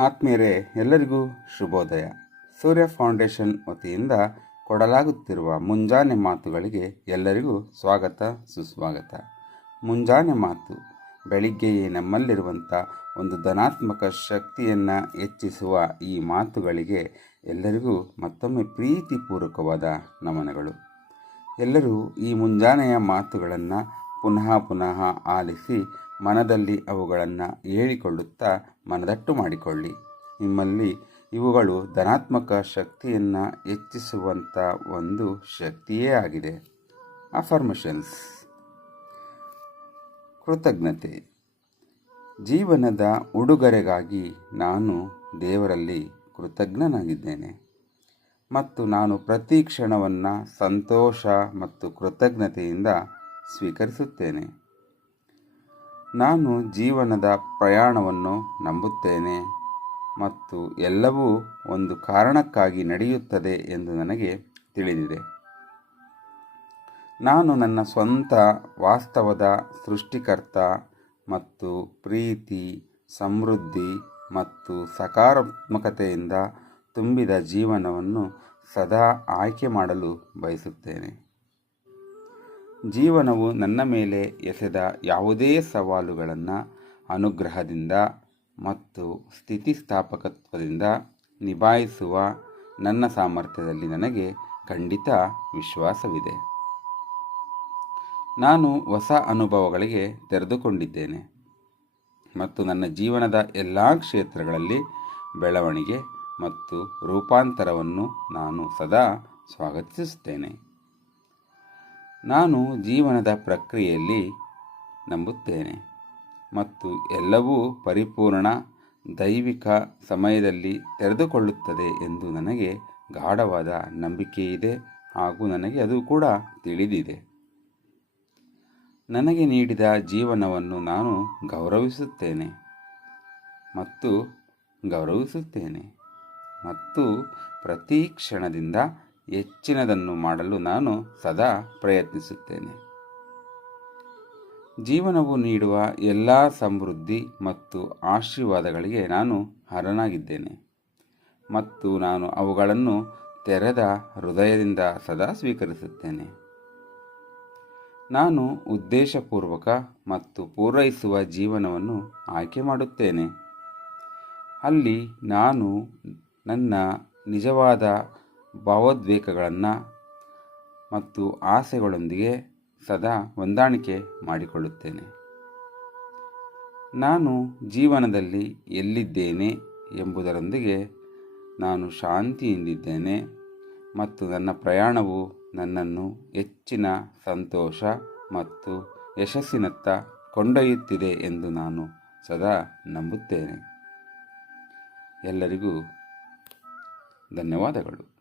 ಆತ್ಮೀಯರೇ, ಎಲ್ಲರಿಗೂ ಶುಭೋದಯ. ಸೂರ್ಯ ಫೌಂಡೇಶನ್ ವತಿಯಿಂದ ಕೊಡಲಾಗುತ್ತಿರುವ ಮುಂಜಾನೆ ಮಾತುಗಳಿಗೆ ಎಲ್ಲರಿಗೂ ಸ್ವಾಗತ ಸುಸ್ವಾಗತ. ಮುಂಜಾನೆ ಮಾತು ಬೆಳಿಗ್ಗೆಯೇ ನಮ್ಮಲ್ಲಿರುವಂಥ ಒಂದು ಧನಾತ್ಮಕ ಶಕ್ತಿಯನ್ನು ಹೆಚ್ಚಿಸುವ ಈ ಮಾತುಗಳಿಗೆ ಎಲ್ಲರಿಗೂ ಮತ್ತೊಮ್ಮೆ ಪ್ರೀತಿಪೂರ್ವಕವಾದ ನಮನಗಳು. ಎಲ್ಲರೂ ಈ ಮುಂಜಾನೆಯ ಮಾತುಗಳನ್ನು ಪುನಃ ಆಲಿಸಿ ಮನದಲ್ಲಿ ಅವುಗಳನ್ನು ಹೇಳಿಕೊಳ್ಳುತ್ತಾ ಮನದಟ್ಟು ಮಾಡಿಕೊಳ್ಳಿ. ನಿಮ್ಮಲ್ಲಿ ಇವುಗಳು ಧನಾತ್ಮಕ ಶಕ್ತಿಯನ್ನು ಹೆಚ್ಚಿಸುವಂಥ ಒಂದು ಶಕ್ತಿಯೇ ಆಗಿದೆ. ಅಫರ್ಮೇಷನ್ಸ್. ಕೃತಜ್ಞತೆ. ಜೀವನದ ಉಡುಗೊರೆಗಾಗಿ ನಾನು ದೇವರಲ್ಲಿ ಕೃತಜ್ಞನಾಗಿದ್ದೇನೆ ಮತ್ತು ನಾನು ಪ್ರತಿ ಕ್ಷಣವನ್ನು ಸಂತೋಷ ಮತ್ತು ಕೃತಜ್ಞತೆಯಿಂದ ಸ್ವೀಕರಿಸುತ್ತೇನೆ. ನಾನು ಜೀವನದ ಪ್ರಯಾಣವನ್ನು ನಂಬುತ್ತೇನೆ ಮತ್ತು ಎಲ್ಲವೂ ಒಂದು ಕಾರಣಕ್ಕಾಗಿ ನಡೆಯುತ್ತದೆ ಎಂದು ನನಗೆ ತಿಳಿದಿದೆ. ನಾನು ನನ್ನ ಸ್ವಂತ ವಾಸ್ತವದ ಸೃಷ್ಟಿಕರ್ತ ಮತ್ತು ಪ್ರೀತಿ, ಸಮೃದ್ಧಿ ಮತ್ತು ಸಕಾರಾತ್ಮಕತೆಯಿಂದ ತುಂಬಿದ ಜೀವನವನ್ನು ಸದಾ ಆಯ್ಕೆ ಮಾಡಲು ಬಯಸುತ್ತೇನೆ. ಜೀವನವು ನನ್ನ ಮೇಲೆ ಎಸೆದ ಯಾವುದೇ ಸವಾಲುಗಳನ್ನು ಅನುಗ್ರಹದಿಂದ ಮತ್ತು ಸ್ಥಿತಿಸ್ಥಾಪಕತ್ವದಿಂದ ನಿಭಾಯಿಸುವ ನನ್ನ ಸಾಮರ್ಥ್ಯದಲ್ಲಿ ನನಗೆ ಖಂಡಿತ ವಿಶ್ವಾಸವಿದೆ. ನಾನು ಹೊಸ ಅನುಭವಗಳಿಗೆ ತೆರೆದುಕೊಂಡಿದ್ದೇನೆ ಮತ್ತು ನನ್ನ ಜೀವನದ ಎಲ್ಲ ಕ್ಷೇತ್ರಗಳಲ್ಲಿ ಬೆಳವಣಿಗೆ ಮತ್ತು ರೂಪಾಂತರವನ್ನು ನಾನು ಸದಾ ಸ್ವಾಗತಿಸುತ್ತೇನೆ. ನಾನು ಜೀವನದ ಪ್ರಕ್ರಿಯೆಯಲ್ಲಿ ನಂಬುತ್ತೇನೆ ಮತ್ತು ಎಲ್ಲವೂ ಪರಿಪೂರ್ಣ ದೈವಿಕ ಸಮಯದಲ್ಲಿ ತೆರೆದುಕೊಳ್ಳುತ್ತದೆ ಎಂದು ನನಗೆ ಗಾಢವಾದ ನಂಬಿಕೆಯಿದೆ ಹಾಗೂ ನನಗೆ ಅದು ಕೂಡ ತಿಳಿದಿದೆ. ನನಗೆ ನೀಡಿದ ಜೀವನವನ್ನು ನಾನು ಗೌರವಿಸುತ್ತೇನೆ ಮತ್ತು ಪ್ರತಿ ಕ್ಷಣದಿಂದ ಹೆಚ್ಚಿನದನ್ನು ಮಾಡಲು ನಾನು ಸದಾ ಪ್ರಯತ್ನಿಸುತ್ತೇನೆ. ಜೀವನವು ನೀಡುವ ಎಲ್ಲ ಸಮೃದ್ಧಿ ಮತ್ತು ಆಶೀರ್ವಾದಗಳಿಗೆ ನಾನು ಅರ್ಹನಾಗಿದ್ದೇನೆ ಮತ್ತು ನಾನು ಅವುಗಳನ್ನು ತೆರೆದ ಹೃದಯದಿಂದ ಸದಾ ಸ್ವೀಕರಿಸುತ್ತೇನೆ. ನಾನು ಉದ್ದೇಶಪೂರ್ವಕ ಮತ್ತು ಪೂರೈಸುವ ಜೀವನವನ್ನು ಆಯ್ಕೆ ಮಾಡುತ್ತೇನೆ. ಅಲ್ಲಿ ನಾನು ನನ್ನ ನಿಜವಾದ ಭಾವೋದ್ವೇಗಗಳನ್ನು ಮತ್ತು ಆಸೆಗಳೊಂದಿಗೆ ಸದಾ ಹೊಂದಾಣಿಕೆ ಮಾಡಿಕೊಳ್ಳುತ್ತೇನೆ. ನಾನು ಜೀವನದಲ್ಲಿ ಎಲ್ಲಿದ್ದೇನೆ ಎಂಬುದರೊಂದಿಗೆ ನಾನು ಶಾಂತಿಯಿಂದಿದ್ದೇನೆ ಮತ್ತು ನನ್ನ ಪ್ರಯಾಣವು ನನ್ನನ್ನು ಹೆಚ್ಚಿನ ಸಂತೋಷ ಮತ್ತು ಯಶಸ್ಸಿನತ್ತ ಕೊಂಡೊಯ್ಯುತ್ತಿದೆ ಎಂದು ನಾನು ಸದಾ ನಂಬುತ್ತೇನೆ. ಎಲ್ಲರಿಗೂ ಧನ್ಯವಾದಗಳು.